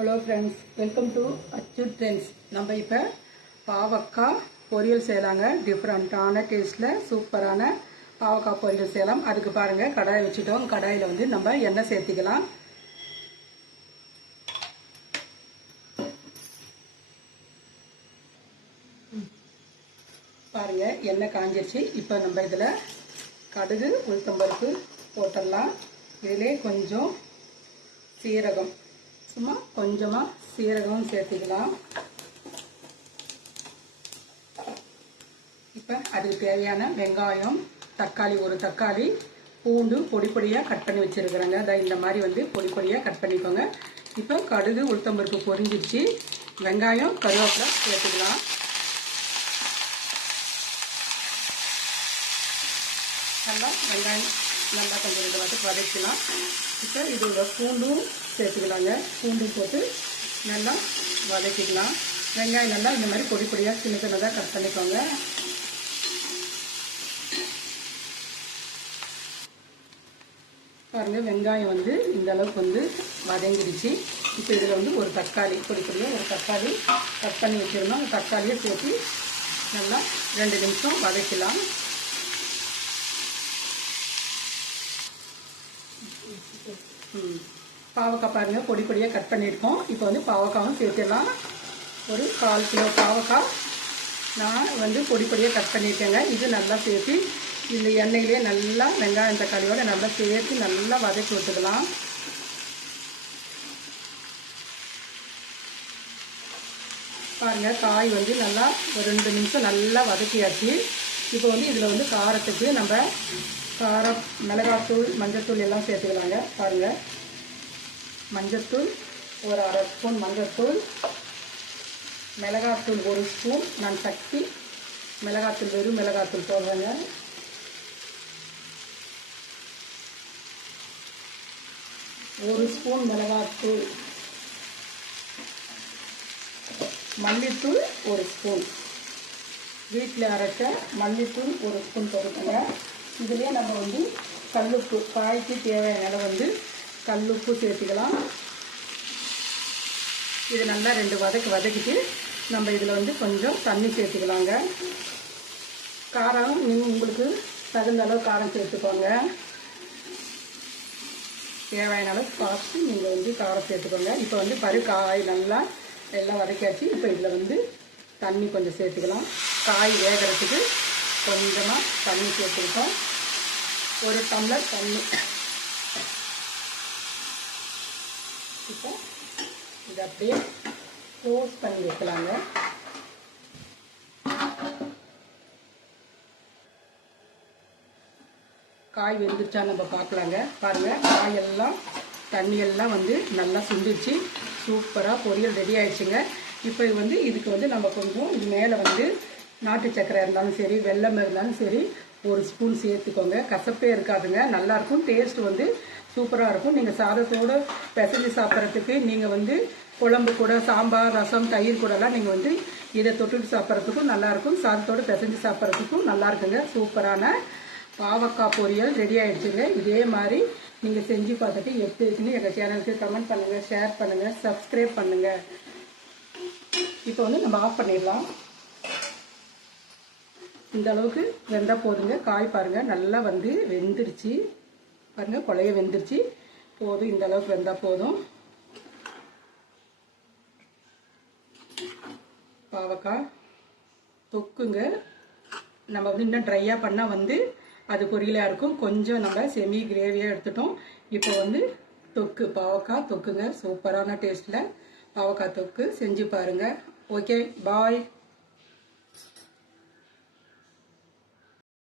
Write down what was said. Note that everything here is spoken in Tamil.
Hello friends, welcome to Achut trends. நம்ம இப்போ பாவக்காய் பொரியல் செய்யலாங்க. டிஃப்ரெண்ட்டான டேஸ்ட்டில் சூப்பரான பாவக்காய் பொரியல் செய்யலாம். அதுக்கு பாருங்கள், கடாயை வச்சுட்டோம். கடாயில் வந்து நம்ம எண்ணெய் சேர்த்திக்கலாம். பாருங்கள், எண்ணெய் காஞ்சிருச்சு. இப்போ நம்ம இதில் கடுகு உளுத்தம்பருப்பு போட்டுடலாம். இதிலே கொஞ்சம் சீரகம், சும்மா கொஞ்சமாக சீரகம் சேர்த்துக்கலாம். இப்போ அதுக்கு தேவையான வெங்காயம், தக்காளி, ஒரு தக்காளி, பூண்டு பொடி பொடியாக கட் பண்ணி வச்சுருக்குறேங்க. அதான் இந்த மாதிரி வந்து பொடி பொடியாக கட் பண்ணிக்கோங்க. இப்போ கடுகு உளுத்தம்பருப்பு பொரிஞ்சிடுச்சு. வெங்காயம், கருவேப்பிலை சேர்த்துக்கலாம். நல்லா வெங்காயம் நல்லா கொஞ்சம் ரெண்டு வாட்டி வதக்கலாம். இப்போ இதோட பூண்டும் சேர்த்துக்கலாங்க. பூண்டும் போட்டு நல்லா வதக்கிக்கலாம். வெங்காயம் நல்லா இந்த மாதிரி பொடி பொடியாக சின்ன சின்னதாக கட் பண்ணிக்கோங்க. பாருங்கள், வெங்காயம் வந்து இந்த அளவுக்கு வந்து வதங்கிடுச்சு. இப்போ இதில் வந்து ஒரு தக்காளி, பொடி பொடியாக ஒரு தக்காளி கட் பண்ணி வச்சிருந்தோம். தக்காளியை சேர்த்து நல்லா 2 நிமிஷம் வதக்கலாம். பாவக்காய் பாருங்கள், பொடி பொடியாக கட் பண்ணியிருக்கோம். இப்போ வந்து பாவக்காவும் சேர்த்துடலாம். ஒரு 1/4 கிலோ பாவக்காய் நான் வந்து பொடி பொடியாக கட் பண்ணியிருக்கேங்க. இது நல்லா சேர்த்து இந்த எண்ணெயிலே நல்லா வெங்காயம் தக்காளியோட நல்லா சேர்த்து நல்லா வதக்கி விட்டுக்கலாம். பாருங்கள், காய் வந்து நல்லா ஒரு 2 நிமிஷம் நல்லா வதக்கியாச்சு. இப்போ வந்து இதில் வந்து காரத்துக்கு நம்ம காரம், மிளகாத்தூள், மஞ்சத்தூள் எல்லாம் சேர்த்துக்கலாங்க. பாருங்கள், மஞ்சத்தூள் ஒரு 1/2 ஸ்பூன் மஞ்சத்தூள், மிளகாத்தூள் 1 ஸ்பூன். நான் சக்தி மிளகாத்தூள், வெறும் மிளகாத்தூள் போடுறேங்க. ஒரு ஸ்பூன் மிளகாத்தூள், மல்லித்தூள் 1 ஸ்பூன், வீட்டில் அரைச்ச மல்லித்தூள் 1 ஸ்பூன் போட்டுக்கோங்க. இதுலேயே நம்ம வந்து கல்லுப்பு, காய்க்கு தேவையான அளவு வந்து கல்லுப்பு சேர்த்துக்கலாம். இது நல்லா 2 வதக்கிட்டு நம்ம இதில் வந்து கொஞ்சம் தண்ணி சேர்த்துக்கலாங்க. காரம் நீங்கள் உங்களுக்கு தகுந்த அளவு காரம் சேர்த்துக்கோங்க. தேவையான அளவு பார்த்து நீங்கள் வந்து காரம் சேர்த்துக்கோங்க. இப்போ வந்து காய் நல்லா எல்லாம் வதக்கியாச்சு. இப்போ இதில் வந்து தண்ணி கொஞ்சம் சேர்த்துக்கலாம். காய் வேகிறதுக்கு கொஞ்சமாக தண்ணி சேர்த்துருக்கோம். 1 டம்ளர் தண்ணி. இப்போ இதை அப்படியே க்ளோஸ் பண்ணி வைக்கலாங்க. காய் வெந்துச்சா நம்ம பார்க்கலாங்க. பாருங்கள், காயெல்லாம் தண்ணியெல்லாம் வந்து நல்லா சுண்டிச்சு. சூப்பராக பொரியல் ரெடி ஆயிடுச்சுங்க. இப்போ வந்து இதுக்கு வந்து நம்ம கொஞ்சம் இது மேலே வந்து நாட்டு சர்க்கரை இருந்தாலும் சரி, வெல்லம் இருந்தாலும் சரி 1 ஸ்பூன் சேர்த்துக்கோங்க. கசப்பே இருக்காதுங்க, நல்லாயிருக்கும். டேஸ்ட் வந்து சூப்பராக இருக்கும். நீங்கள் சாதத்தோடு பிசைஞ்சு சாப்பிட்றதுக்கு, நீங்கள் வந்து குழம்பு கூட, சாம்பார், ரசம், தயிர் கூடலாம் நீங்கள் வந்து இதை தொட்டுட்டு சாப்பிட்றதுக்கும் நல்லாயிருக்கும். சாதத்தோடு பிசைஞ்சு சாப்பிட்றதுக்கும் நல்லா இருக்குங்க. சூப்பரான பாவக்காய் பொரியல் ரெடி ஆகிடுச்சுங்க. இதே மாதிரி நீங்கள் செஞ்சு பார்த்துட்டு எப்படி இருக்குன்னு எங்கள் சேனலுக்கு கமெண்ட் பண்ணுங்கள், ஷேர் பண்ணுங்கள், சப்ஸ்கிரைப் பண்ணுங்கள். இப்போ வந்து நம்ம ஆஃப் பண்ணிடலாம். இந்த அளவுக்கு வெந்தால் போதுங்க. காய் பாருங்கள் நல்லா வந்து வெந்துருச்சு. பாருங்கள், கொலைய வெந்துருச்சு. போதும், இந்த அளவுக்கு வெந்தால் போதும். பாவக்காய் தொக்குங்க. நம்ம வந்து இன்னும் ட்ரையாக பண்ணால் வந்து அது பொரியலாக இருக்கும். கொஞ்சம் நம்ம செமி கிரேவியாக எடுத்துட்டோம். இப்போ வந்து தொக்கு, பாவக்காய் தொக்குங்க. சூப்பரான டேஸ்ட்டில் பாவக்காய் தொக்கு செஞ்சு பாருங்கள். ஓகே, பாய்.